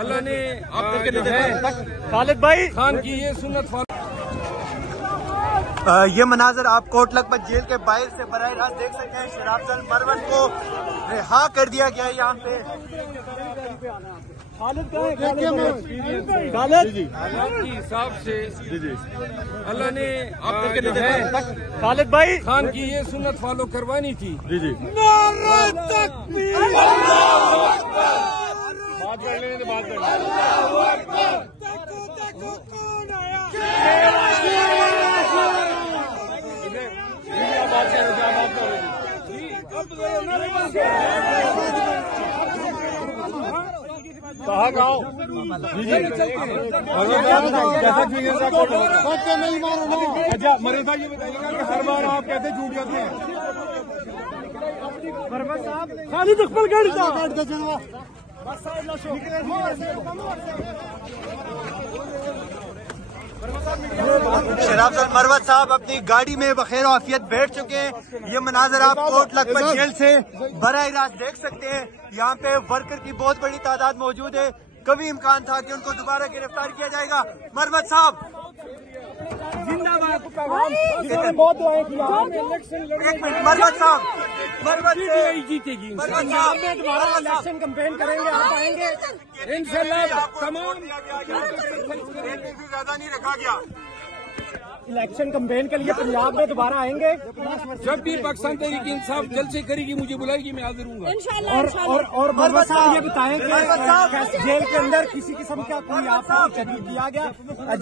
اللہ نے خالد بھائی خان کی یہ سنت یہ مناظر آپ کوٹ لکھپت جیل کے باہر سے براہ راست دیکھ سکتے ہیں. شیر افضل مروت کو رہا کر دیا گیا ہے یہاں پہ. کے حساب سے اللہ نے خالد بھائی خان کی یہ سنت فالو کروانی تھی. کہاں گاؤں مرزا یہ بتائیے گا کہ ہر بار آپ کیسے جھوٹ جاتے ہیں. خالد اقبال شیر افضل مروت صاحب اپنی گاڑی میں بخیر عافیت بیٹھ چکے ہیں. یہ مناظر آپ کوٹ لکھپت جیل سے براہ راست دیکھ سکتے ہیں. یہاں پہ ورکر کی بہت بڑی تعداد موجود ہے. کبھی امکان تھا کہ ان کو دوبارہ گرفتار کیا جائے گا. مروت صاحب مروت صاحب جیتے گی الیکشن کمپین کریں گے. آپ آئیں گے انشاءاللہ. تمام زیادہ نہیں رکھا گیا. الیکشن کمپین کے لیے پنجاب میں دوبارہ آئیں گے. جب بھی پاکستان تحریک انصاف جلسے کرے گی مجھے بلائے گی, میں حاضر ہوں گا. اور مروت صاحب یہ بتائیں کہ جیل کے اندر کسی قسم کا کوئی آپ کو تشدد کیا گیا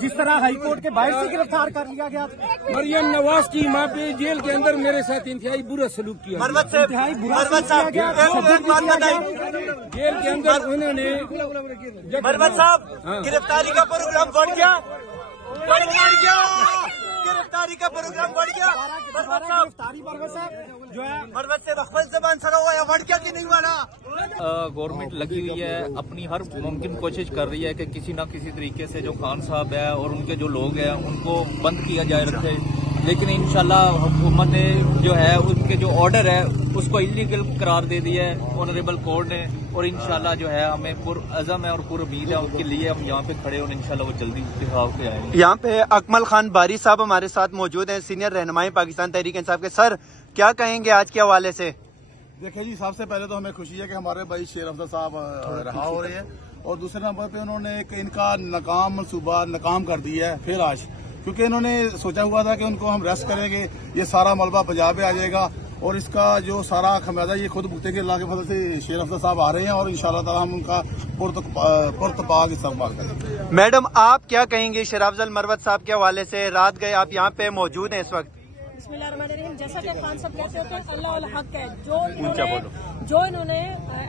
جس طرح ہائی کورٹ کے باہر سے گرفتار کر لیا گیا؟ مریم نواز کی ماں پہ جیل کے اندر میرے ساتھ انتہائی برا سلوک کیا. انتہائی برا سلوک کیا گیا جیل کے اندر. انہوں نے مروت صاحب گرفتاری کا پروگرام بڑھ گیا, گرفتاری کا پروگرام بڑھ گیا. مروت سے بخبل زبان سرا ہوا یا بڑھ گیا کہ نہیں مانا؟ گورنمنٹ لگی ہوئی ہے, اپنی ہر ممکن کوشش کر رہی ہے کہ کسی نہ کسی طریقے سے جو خان صاحب ہے اور ان کے جو لوگ ہیں ان کو بند کیا جائے رکھے. لیکن انشاءاللہ حکومت نے جو ہے ان کے جو آرڈر ہے اس کو انلیگل قرار دے دیا ہے آنریبل کورٹ نے. اور انشاءاللہ جو ہے ہمیں پرعزم ہے اور پر امید ہے ان کے لیے. ہم یہاں پہ کھڑے اور انشاءاللہ وہ جلدی اتفاق پہ آئیں گے. یہاں پہ اکمل خان باری صاحب ہمارے ساتھ موجود ہیں, سینئر رہنمائی پاکستان تحریک انصاف کے. سر کیا کہیں گے آج کے حوالے سے؟ دیکھیں جی, سب سے پہلے تو ہمیں خوشی ہے کہ ہمارے بھائی شیر افضل صاحب رہا ہو رہے ہیں, اور دوسرے نمبر پہ انہوں نے ان کا ناکام منصوبہ ناکام کر دیا ہے پھر آج, کیونکہ انہوں نے سوچا ہوا تھا کہ ان کو ہم ریسٹ کریں گے, یہ سارا ملبہ پنجاب میں آ جائے گا اور اس کا جو سارا خمیازہ یہ خود بھگتیں گے. اللہ کے فضل سے شیر افضل صاحب آ رہے ہیں اور انشاءاللہ تعالی ہم ان کا پرتپاک استقبال کریں گے. میڈم آپ کیا کہیں گے شیر افضل مروت صاحب کے حوالے سے؟ رات گئے آپ یہاں پہ موجود ہیں اس وقت. بسم اللہ الرحمن الرحیم. جیسا کہ خان صاحب کہتے ہوتے ہیں اللہ الحق ہے. جو انہوں نے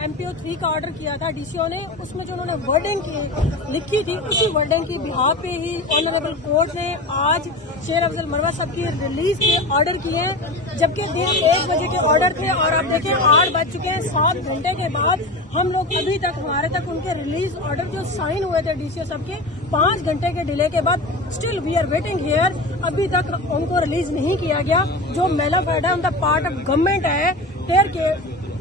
MPO 3 کا آرڈر کیا تھا ڈی سی او نے, اس میں جو انہوں نے ورڈنگ لکھی تھی اسی ورڈنگ کی بہا پہ ہی آنریبل کورٹ نے آج شیر افضل مروت صاحب کی ریلیز کے آرڈر کیے ہیں, جبکہ دن 1 بجے کے آرڈر تھے. اور آپ دیکھیں 8 بج چکے ہیں. 7 گھنٹے کے بعد ہم لوگ ابھی تک ہمارے تک ان کے ریلیز آرڈر جو سائن ہوئے تھے ڈی سی او صاحب کے 5 گھنٹے کے ڈیلے کے بعد still we are waiting here. ابھی تک ان کو ریلیز نہیں کیا گیا. جو میلا فیڈ ہے ان دا پارٹ آف گورنمنٹ ہے,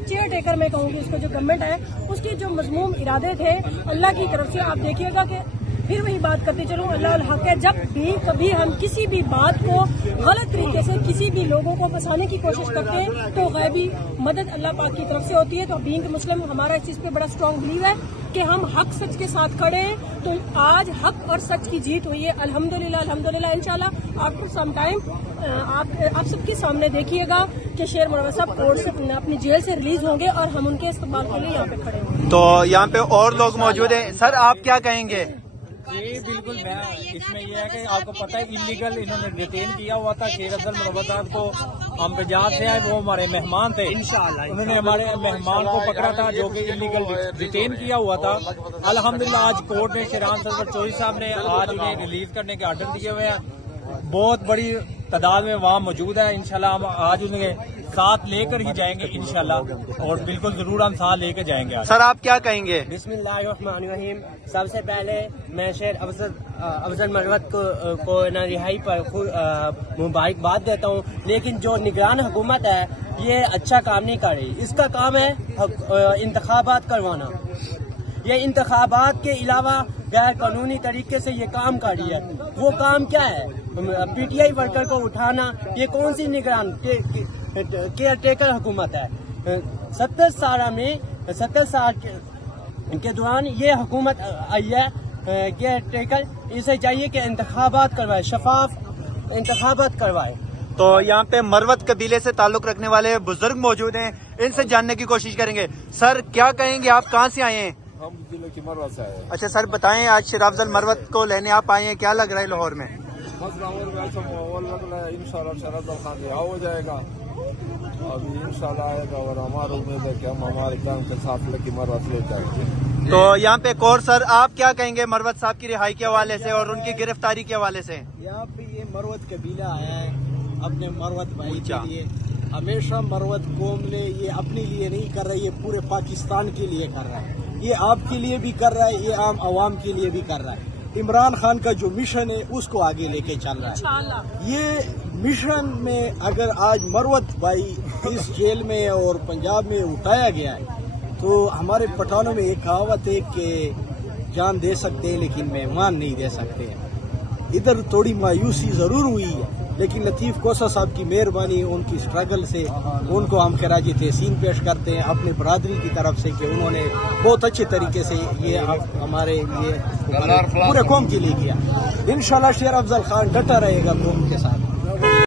چیئر ٹیکر میں کہوں گی اس کو, جو گورنمنٹ ہے اس کے جو مضموم ارادے تھے اللہ کی طرف سے. آپ دیکھیے گا کہ پھر وہی بات کرتے چلوں, اللہ الحق ہے. جب بھی کبھی ہم کسی بھی بات کو غلط طریقے سے کسی بھی لوگوں کو پھنسانے کی کوشش کرتے ہیں تو غیبی مدد اللہ پاک کی طرف سے ہوتی ہے. تو بینگ مسلم ہمارا اس چیز پہ بڑا اسٹرانگ بلیو ہے کہ ہم حق سچ کے ساتھ کھڑے ہیں. تو آج حق اور سچ کی جیت ہوئی ہے الحمدللہ. الحمدللہ انشاءاللہ آپ سم ٹائم آپ سب کے سامنے دیکھیے گا کہ شیر مروت صاحب کورٹ سے اپنی جیل سے ریلیز ہوں گے اور ہم ان کے استقبال کے لیے یہاں پہ کھڑے ہوں گے. تو یہاں پہ اور لوگ موجود ہیں. سر آپ کیا کہیں گے؟ جی بالکل, میں اس میں یہ ہے کہ آپ کو پتہ ہے انلیگل انہوں نے ڈیٹین کیا ہوا تھا شیر افضل مروت صاحب کو. ہم پنجاب سے آئے, وہ ہمارے مہمان تھے. انہوں نے ہمارے مہمان کو پکڑا تھا جو کہ انلیگل ڈیٹین کیا ہوا تھا. الحمدللہ آج کورٹ نے شیران سرور چوہی صاحب نے آج انہیں ریلیز کرنے کے آرڈر دیے ہوئے ہیں. بہت بڑی تعداد میں وہاں موجود ہے. انشاءاللہ ہم آج انہیں ساتھ لے کر ہی جائیں گے انشاءاللہ, اور بالکل ضرور ہم ساتھ لے کے جائیں گے. سر آپ کیا کہیں گے؟ بسم اللہ الرحمن الرحیم. سب سے پہلے میں شیر افضل مروت کو رہائی پر مبارکباد دیتا ہوں. لیکن جو نگران حکومت ہے یہ اچھا کام نہیں کر رہی. اس کا کام ہے انتخابات کروانا. یہ انتخابات کے علاوہ غیر قانونی طریقے سے یہ کام کر رہی ہے. وہ کام کیا ہے؟ پی ٹی آئی ورکر کو اٹھانا. یہ کون سی نگران کیئر ٹیکر حکومت ہے؟ 70 سال کے دوران یہ حکومت آئی ہے کیئر ٹیکر. اسے چاہیے کہ انتخابات کروائے، شفاف انتخابات کروائے. تو یہاں پہ مروت قبیلے سے تعلق رکھنے والے بزرگ موجود ہیں، ان سے جاننے کی کوشش کریں گے. سر کیا کہیں گے، آپ کہاں سے آئے ہیں؟ ہم ضلع کی مروت سے آئے. اچھا سر بتائیں، آج شیر افضل مروت کو لینے آپ آئے ہیں، کیا لگ رہا ہے لاہور میں؟ بس لاہور میں ایسا ماحول لگ رہا ہے، انشاءاللہ شیر افضل خان رہا ہو جائے گا. ابھی انشاءاللہ آئے گا اور ہمارا امید ہے کہ ہم ہمارے کام کے ساتھ لکی مروت لے جائیں گے. تو یہاں پہ کور سر آپ کیا کہیں گے مروت صاحب کی رہائی کے حوالے سے اور ان کی گرفتاری کے حوالے سے؟ یہاں پہ یہ مروت قبیلہ آیا ہے اپنے مروت بھائی کے لیے. ہمیشہ مروت قوم نے یہ اپنے لیے نہیں کر رہا ہے، یہ پورے پاکستان کے لیے کر رہا ہے. یہ آپ کے لیے بھی کر رہا ہے، یہ عام عوام کے لیے بھی کر رہا ہے. عمران خان کا جو مشن ہے اس کو آگے لے کے چل رہا ہے. یہ مشن میں اگر آج مروت بھائی اس جیل میں اور پنجاب میں اٹھایا گیا ہے تو ہمارے پٹھانوں میں ایک کہاوت ہے کہ جان دے سکتے ہیں لیکن مہمان نہیں دے سکتے. ادھر تھوڑی مایوسی ضرور ہوئی ہے لیکن لطیف کوسا صاحب کی مہربانی، ان کی سٹرگل سے ان کو ہم خراج تحسین پیش کرتے ہیں اپنے برادری کی طرف سے کہ انہوں نے بہت اچھے طریقے سے یہ ہمارے لیے پورے قوم کے لیے کیا. انشاءاللہ شیر افضل خان ڈٹا رہے گا قوم کے ساتھ.